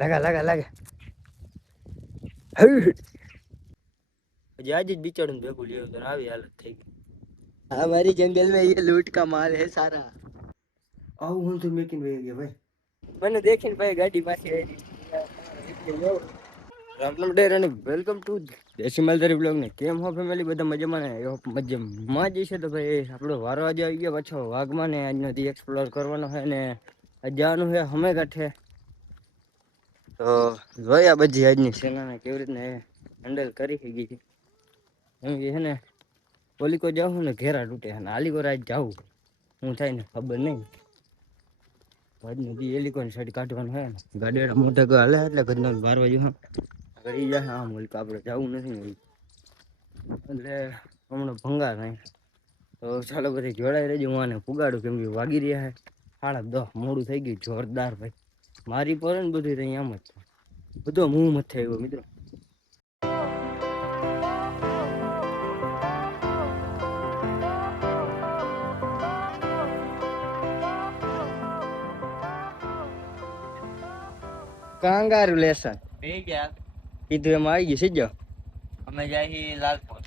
लगा लगा लगा हजी आज જ બિચારું ભેગું લ્યો તો આવી હાલત થઈ ગઈ. हमारी जंगल में ये लूट का माल है सारा. આવું હું તો મેકિંગ વહી ગયા ભાઈ. મને દેખીને ભાઈ ગાડી માંથી રામ રામ ડેર અને વેલકમ ટુ દેશી માલધારી બ્લોગ ને કેમ હો ફેમિલી બધા મજામાં ને મજામાં જ છે. તો ભાઈ આપણો વારો આજે આવી ગયો પાછો વાઘમાં ને આજનો દી એક્સપ્લોર કરવાનો છે ને જવાનું છે હમે કાંઠે. તો જોયા બધી આજની સેનાને કેવી રીતના હેન્ડલ કરી ગઈ છે એમ કે છે ને ઓલી કો જાઉં ને ઘેરા તૂટે અને આલી કો રાત જાઉં હું થાય ને ખબર નહીં. આજનો દી એલિકોન સાઈડ કાઢવાનું હોય ને ગાડી મોટા હાલે એટલે ઘરના 12 વાગે કરી જાય. હા મુલ્ક આપણે જવું નથી એટલે હમણાં ભંગાર નહીં. તો ચાલો બધી જોડાઈ રહેજો. હું આને પુગાડું કેમ કે વાગી રહ્યા છે 10:30 મોડું થઈ ગયું જોરદાર ભાઈ. મારી પર ને બધું અહીં આમ જ બધો મું મત થયો મિત્રો. કાંગારું લેસન કીધું એમાં આવી ગયું સીજો. અમે જાય લાલપુર.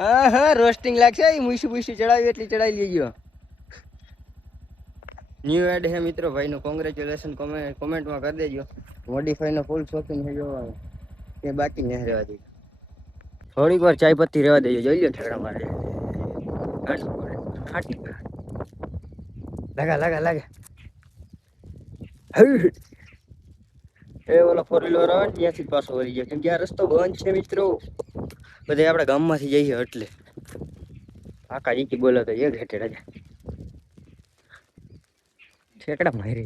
હા રોસ્ટિંગ લાગશે. મૂસી મૂસી ચડાવી એટલી ચડાવી લેજો. ન્યુ એડ હે મિત્રો ભાઈ નો કોંગ્રેચ્યુલેશન કોમેન્ટમાં કરી દેજો. મોડિફાઈ નો ફૂલ શોપિંગ છે જોવાનું એ બાકી ન રહેવા દેજો. થોડીક વાર ચાય પત્તી રહેવા દેજો. જોઈ લો ઠેકડા મારે લગા લગા લગા એ ઓલો 4 વ્હીલર આવે ત્યાંથી પાછો વળી જાય કેમ કે આ રસ્તો બંધ છે મિત્રો. બધા આપણા ગામમાંથી જઈએ એટલે કાકા જીકી બોલો તો એક હેઠે રાજા ઠેકડા મારી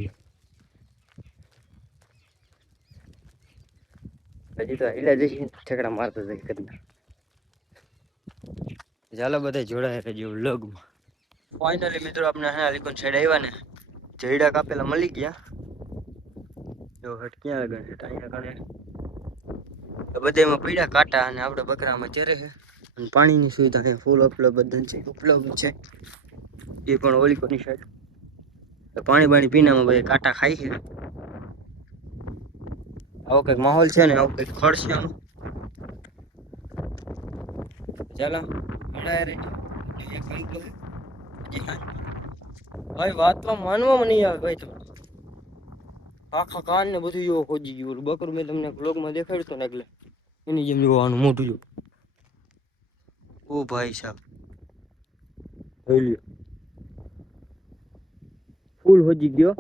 હજી તો હિલા જઈ ઠેકડા મારતો જાય કદના. ચાલો બધા જોડાય રહેજો વ્લોગમાં. ફાઇનલી મિત્રો આપણે આલિકોન સાઈડ આવ્યા ને જયડા કાપેલા મળી ગયા. જો હટ ક્યાં લગન છે અહીંયા કણે તો બધેમાં પીડા કાંટા અને આપણે બકરામાં ચરે છે અને પાણીની સુવિધા છે ફૂલ ઉપલબ્ધ છે એ પણ ઓલિકોની સાઈડ. તો પાણી બાણી પીનામાં બધા કાંટા ખાય છે. આવો કંઈક માહોલ છે ને આવું કંઈક ખડ છે આમ. ચાલો ભાઈ વાતમાં માનવામાં નહીં આવે ભાઈ. તો આખા કાન ને બધું એવો ખોજી ગયું. બકરું મેં તમને બ્લોગમાં દેખાડ્યું હતું ને એટલે એની જેમ જોવાનું મોટું જો. ઓ ભાઈ સાહેબ ફૂલ હોજી ગયો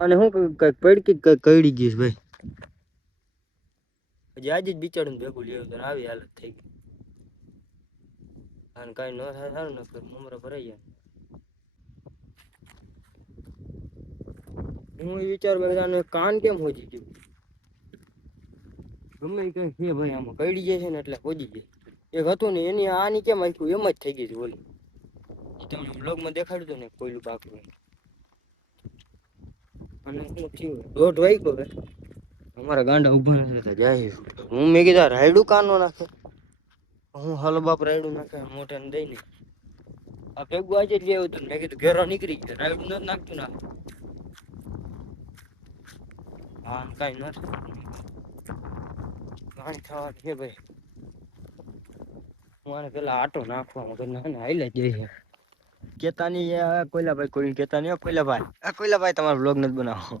અને હું કઈક પડકી કઈક કઈડી ગઈશ ભાઈ. હજી આજે જ બિચારું ભેગું લ્યો તો આવી હાલત થઈ ગઈ. અને કઈ ન થાય સારું ને મમરા ભરાઈ જાય. હું વિચાર કર્યો કાન કેમ હોજી ગયું. ગમે કઈ છે ભાઈ આમાં કઈડી જાય છે ને એટલે હોજી જાય. એક હતું ને એની આની કેમ આખ્યું એમ જ થઈ ગઈ છે બોલી. તમને બ્લોગમાં દેખાડ્યું હતું ને કોયલું પાકું અને શું થયું 1:30 વાગ્યો હવે અમારા ગાંડા ઉભા નથી જાય. હું મેં કીધા રાયડું કાનો નાખે. હું હાલો બાપ રાયડું નાખે મોઢે ને દઈ ને આ ભેગું આજે જ લેવું હતું. મેં કીધું ઘેરો નીકળી ગયો રાયડું નથી નાખતું ના. હા કઈ નથી પાણી થવા છે ભાઈ. હું આને પેલા આટો નાખવા કરીને હાઈલે જ જઈએ. કેતાની કોયલા ભાઈ કોઈ કેતા નહીં. કોયલા ભાઈ તમારો બ્લોગ નથી બનાવો.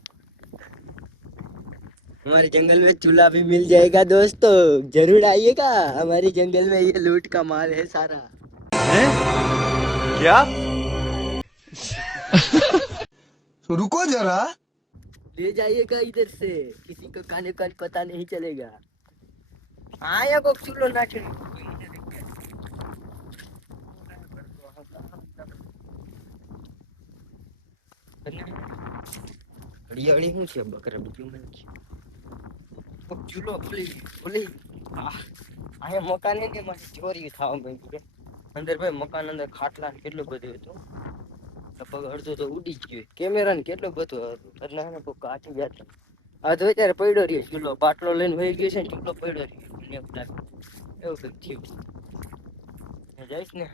हमारे जंगल में चूल्हा भी मिल जाएगा दोस्तों. जरूर आइएगा. हमारे जंगल में ये लूट का माल है सारा. हैं? क्या? रुको जरा. ले जाइएगा इधर से. किसी को काने का पता नहीं चलेगा. आया को चूल्हो नाखे. हरियाणी શું છે બકરા બીજું નથી. ચૂલો ખુલી અહીંયા મકાન ને એમાંથી ચોરી થવા માંડી. અંદર ભાઈ મકાન અંદર ખાટલા ને કેટલું બધું હતું. લગભગ અડધો તો ઉડી જ ગયો. કેમેરા ને કેટલું બધું હતું એટલે ને કોઈ કાચી જાત આ તો અત્યારે પડ્યો રહ્યો ચૂલો. બાટલો લઈને વહી ગયો છે ને ચૂલો પડ્યો રહ્યો એવું કંઈક થયું. જઈશ ને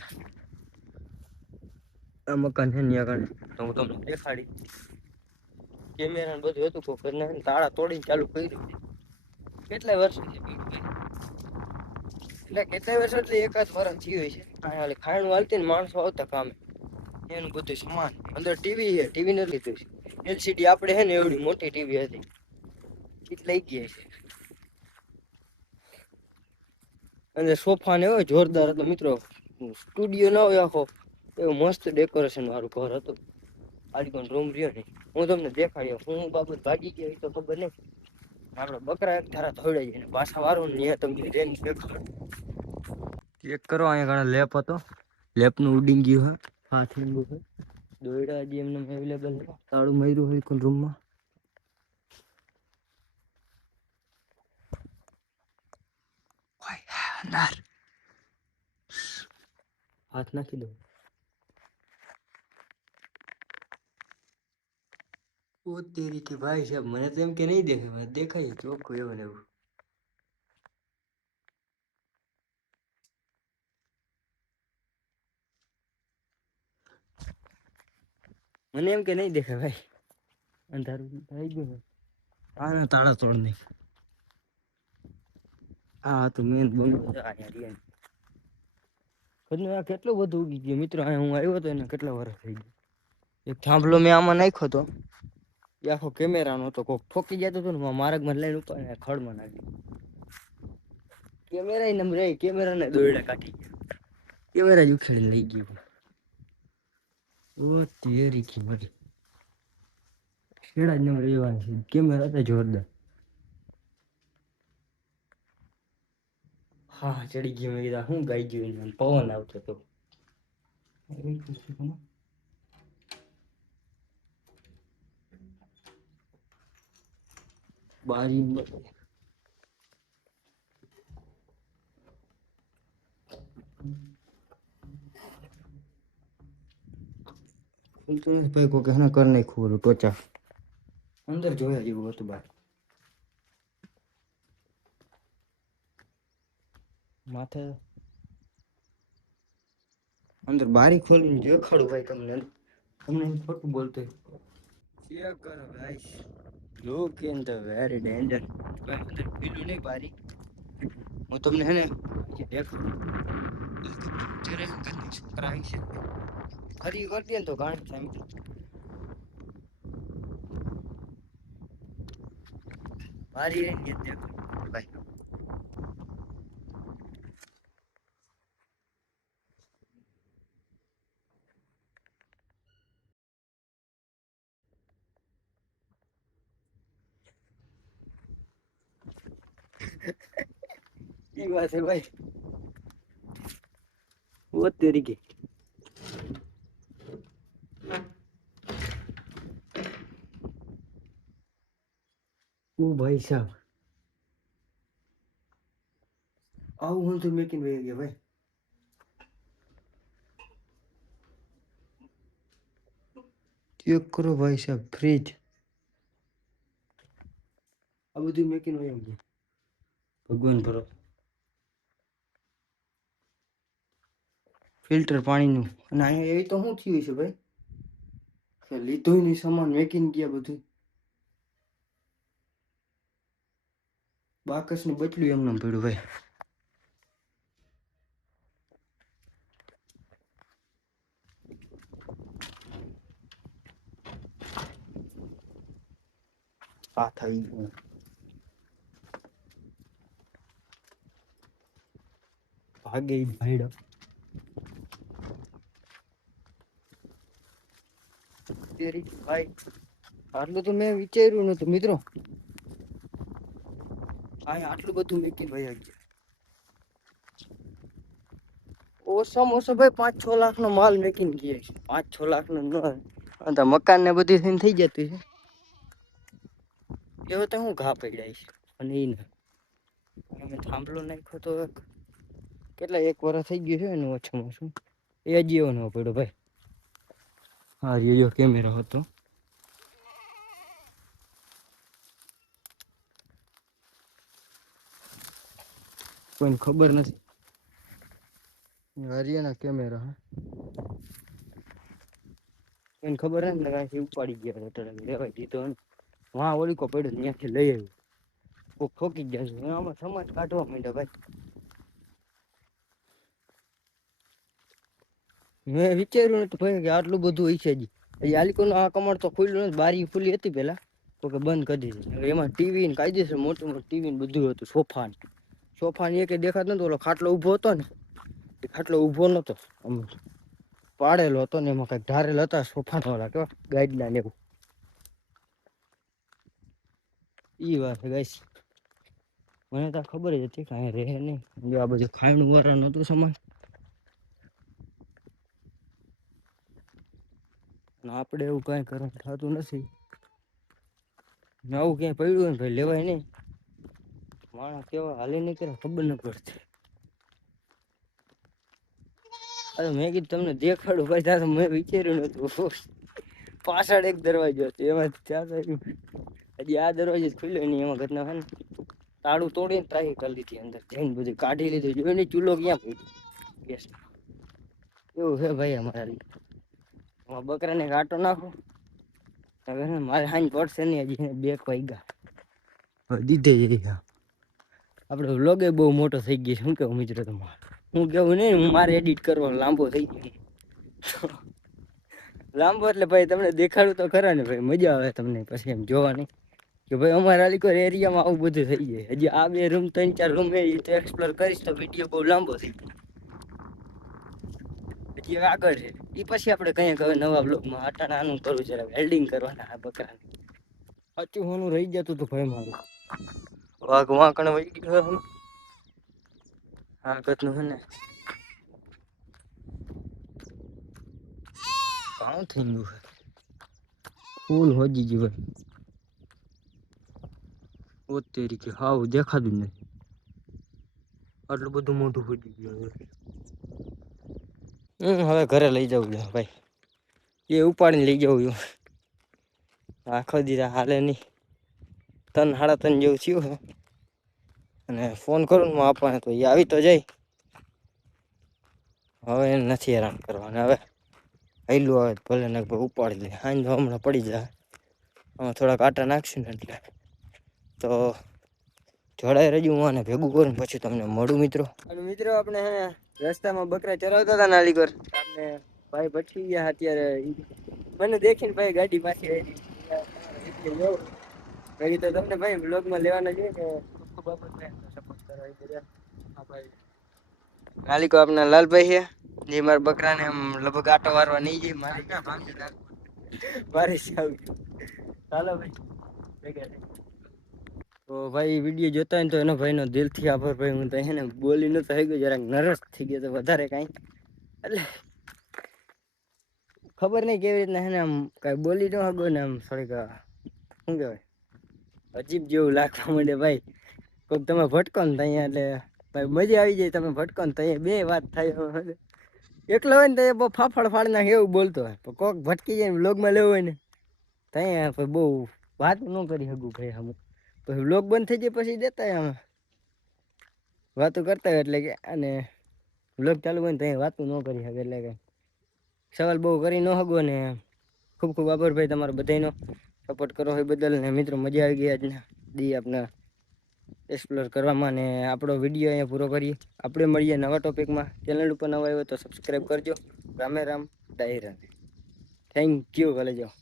આ મકાન છે ને આગળ તો હું તમને દેખાડી. કેમેરા ને બધું હતું કોક ને તાળા તોડીને ચાલુ કર્યું. કેટલા વર્ષ એટલે કેટલાય વર્ષ એટલે એકાદ વર્ષ થયું હોય છે. ખાણું હાલતી ને માણસો આવતા કામે એનું બધું સમાન અંદર ટીવી છે. ટીવી નથી લીધું છે. એલસીડી આપણે હે ને એવડી મોટી ટીવી હતી એ લઈ ગયા છે. અને સોફા ને હોય જોરદાર હતો મિત્રો. સ્ટુડિયો ના હોય આખો એવું મસ્ત ડેકોરેશન વાળું ઘર હતું. આજ પણ રૂમ રહ્યો ને હું તમને દેખાડ્યો હું બાબત ભાગી ગયો તો ખબર નહીં. આપડે બકરા એક ધારા થોડાઈ જાય પાછા વારું ને તમને ચેક કરો અહીંયા ઘણા લેપ હતો. લેપ નું ઉડી ગયું હે હાથ લીંબુ છે. દોયડા હજી એમને અવેલેબલ તાળું માર્યું હોય કોણ રૂમમાં. હાથ નાખી દો. ઓ તેરી કે ભાઈ સાહેબ મને તો એમ કે નહીં દેખાય મને દેખાય ચોખ્ખું એવું ને એવું. મને એમ કે નહીં દેખાય ભાઈ અંધારું થઈ ગયું ને આ તાળા તોડ નહીં. હા તો મેન બંધ કેટલું બધું ઉગી ગયું મિત્રો. હું આવ્યો હતો એને કેટલા વર્ષ થઈ ગયા. એક થાંભલો મેં આમાં નાખ્યો હતો એ આખો કેમેરાનો હતો કોક ઠોકી જતો હતો ને માર્ગમાં લઈને ઉપર ખડમાં નાખી. કેમેરા નંબર કેમેરા ને દોરડા કાઢી ગયા. કેમેરા જ ઉખેડીને લઈ ગયું. ઓ તેરી કી બધી છેડા જ નંબર એવા છે. કેમેરા હતા જોરદાર. હા ચડી ગયું. મેં કીધા હું ગાઈ ગયું પવન આવતો હતો. બારી ભાઈ કોઈ કહેના કર નહીં ખોલું ટોચા અંદર જોયા જેવું હતું બાર માથે અંદર બારી ખોલીને દેખાડું ભાઈ તમને. તમને ખોટું બોલતો ચેક કરો guys. Look in the very danger. અંદર પીલું નહીં બારી હું તમને હે ને દેખાડું. છોકરા આવી છે ખરી કરતી ને તો ગાંઠ થાય. બારી રહી દેખાડું ભાઈ. એ વાત છે ભાઈ. वो तेरी की ओ भाई साहब આવું હું તો મેકિંગ વહી ગયા ભાઈ. ચેક કરો ભાઈ સાહેબ ફ્રીજ આ બધું મેકિંગ વહી ગયા. ભગવાન ભરો. ફિલ્ટર પાણીનું અને અહીંયા એ તો શું થયું છે ભાઈ. લીધું નહીં સામાન મેકિંગ ગયા બધું. બાકસનું બચલું એમને પડ્યું ભાઈ. આ થઈ ગયું. ભાગે ભાઈડો ભાઈ આટલું તો મેં વિચાર્યું નતું મિત્રો. આટલું બધું મેકિંગ ભાઈ ગયા. ઓછામાં ઓછો ભાઈ 5-6 લાખ નો માલ મેકિંગ ગયા છે. 5-6 લાખ નો મકાન ને બધી થઈને થઈ જતું છે. એવો તો હું ઘા પડ્યા છે અને એ ને અમે થાંભલો નાખ્યો તો કેટલા 1 વર્ષ થઈ ગયું છે એનું ઓછામાં ઓછું. એ હજી એવો ન પડ્યો ભાઈ. હા રેડિયો કેમેરો હતો. કોઈને ખબર નથી. હરિયાણા કેમેરા એને ખબર હે ને કાંઈથી ઉપાડી ગયા હતા લેવાય દીધો ને વાં ઓલીકો પડ્યો ત્યાંથી લઈ આવ્યું કોક ઠોકી ગયા છે આમાં સમાજ કાઢવા માંડ્યા ભાઈ. મેં વિચાર્યું નતું ભાઈ કે આટલું બધું હોય છે હજી આલિકોનો આ કમળ તો ખુલ્લું નથી બારી ખુલ્લી હતી પેલા તો કે બંધ કરી દીધી એમાં ટીવી ને કાયદેસર મોટું મોટું ટીવી ને બધું હતું સોફા ને એક દેખાતો નતો ઓલો ખાટલો ઊભો હતો ને એ ખાટલો ઊભો નતો આમ પાડેલો હતો ને એમાં કઈક ધારેલ હતા સોફા વાળા કેવા ગાઈડલા ને એવું ઈ વાત ગાઈસ મને તો ખબર જ હતી કાંઈ રહે નહીં જો આ બધું ખાયણું વાળા નતું સમાન આપણે એવું કાંઈ કરવાનું થતું નથી આવું ક્યાંય પડ્યું હોય ને ભાઈ લેવાય નહીં માણસ કેવા હાલી નહીં કરે ખબર ન પડતી. અરે મેં કીધું તમને દેખાડું ભાઈ ત્યાં મેં વિચાર્યું નતું પાછળ એક દરવાજો હતો એમાં ત્યાં હજી આ દરવાજો ખુલ્યો નહીં એમાં ઘટના હોય ને તાળું તોડીને ટ્રાય કરી લીધી અંદર જઈને બધું કાઢી લીધું જોયું નહીં ચૂલો ક્યાં પડ્યો ગેસ એવું છે ભાઈ અમારા બકરાને કાંટો નાખો હવે મારે હાኝ પડશે નહીં હજી બે વાગ્યા દીધે જઈ આપણે વ્લોગ બહુ મોટો થઈ ગયો છે શું કેવું મિત્રો તમારે હું કેવું નહીં મારે એડિટ કરવાનો લાંબો થઈ ગયો લાંબો એટલે ભાઈ તમને દેખાડું તો ખરા ને ભાઈ મજા આવે તમને પછી એમ જોવાની કે ભાઈ અમારા અલીકોર એરિયામાં આવું બધું થઈ જાય હજી આ બે રૂમ 3-4 રૂમ એ તો એક્સપ્લોર કરીશ તો વિડીયો બહુ લાંબો થઈ જાય હજી આગળ છે એ પછી આપણે કંઈ હવે નવા બ્લોગમાં અટાણા આનું કરવું જરા વેલ્ડિંગ કરવાના આ બકરાને સાચું હોનું રહી જતું હતું ભાઈ મારું વાઘ વાંકણ વહી ગયો આ કતનું છે ને કામ થઈ ગયું છે ફૂલ હોજી ગયું ભાઈ ઓતેરી કે હાવ દેખાતું જ નથી આટલું બધું મોટું હોજી ગયું હવે ઘરે લઈ જવું છે ભાઈ એ ઉપાડીને લઈ જવું આખો દીધા હાલે નહીં 3-3.5 જેવું થયું છે અને ફોન કરું ને આપવાને તો એ આવી તો જાય હવે એને નથી હેરાન કરવાના હવે હેલું આવે ભલે ને ઉપાડી લે હાંજ હમણાં પડી જાય આમાં થોડાક આટા નાખશું ને એટલે તો જોડાઈ રહેજો હું આને ભેગું કરું પછી તમને મળું મિત્રો અને મિત્રો આપણે હે રસ્તામાં બકરા ચરાવતા હતા નાલી પર આપણે ભાઈ ભટકી ગયા અત્યારે મને દેખીને ભાઈ ગાડી પાછી આવી તો તમને ભાઈ બ્લોગમાં લેવાના જોઈએ કે ખૂબ બાબત સપોર્ટ કરવા બધા હા ભાઈ નાલી કો આપણા લાલભાઈ છે જે મારા બકરાને આમ લગભગ આટો વારવા નહીં જાય મારે ક્યાં ભાંગી મારે ચાલો ભાઈ તો ભાઈ વિડીયો જોતા હોય ને તો એનો ભાઈનો દિલથી આભાર ભાઈ હું તો એને બોલી નતો થઈ ગયો જરાક નર્વસ થઈ ગયો તો વધારે કાંઈ એટલે ખબર નહીં કેવી રીતના એને આમ કાંઈ બોલી ન હગો ને આમ થોડીક શું કહેવાય અજીબ જેવું લાગવા માંડે ભાઈ કોઈક તમે ભટકો ને ત્યાં એટલે ભાઈ મજા આવી જાય તમે ભટકો ને ત્યાં બે વાત થાય એકલો હોય ને તો એ બહુ ફાફડ ફાડ નાખે એવું બોલતો હોય પણ કોઈક ભટકી જાય વ્લોગમાં લેવું હોય ને ત્યાં બહુ વાત ન કરી શકું ભાઈ અમુક પછી વ્લોગ બંધ થઈ જાય પછી દેતા આમ વાતો કરતા હોય એટલે કે અને વ્લોગ ચાલુ હોય ને ત્યાં વાતું ન કરી શકે એટલે કે સવાલ બહુ કરી ન શકો ને ખૂબ ખૂબ આભાર ભાઈ તમારો બધાનો સપોર્ટ કરો હોય બદલ ને મિત્રો મજા આવી ગઈ આજના દી આપણા એક્સપ્લોર કરવામાં ને આપણો વિડીયો અહીંયા પૂરો કરીએ આપણે મળીએ નવા ટોપિકમાં ચેનલ ઉપર નવા આવ્યો તો સબસ્ક્રાઈબ કરજો રામે રામ ડાયરા થેન્ક યુ ભલે જાઓ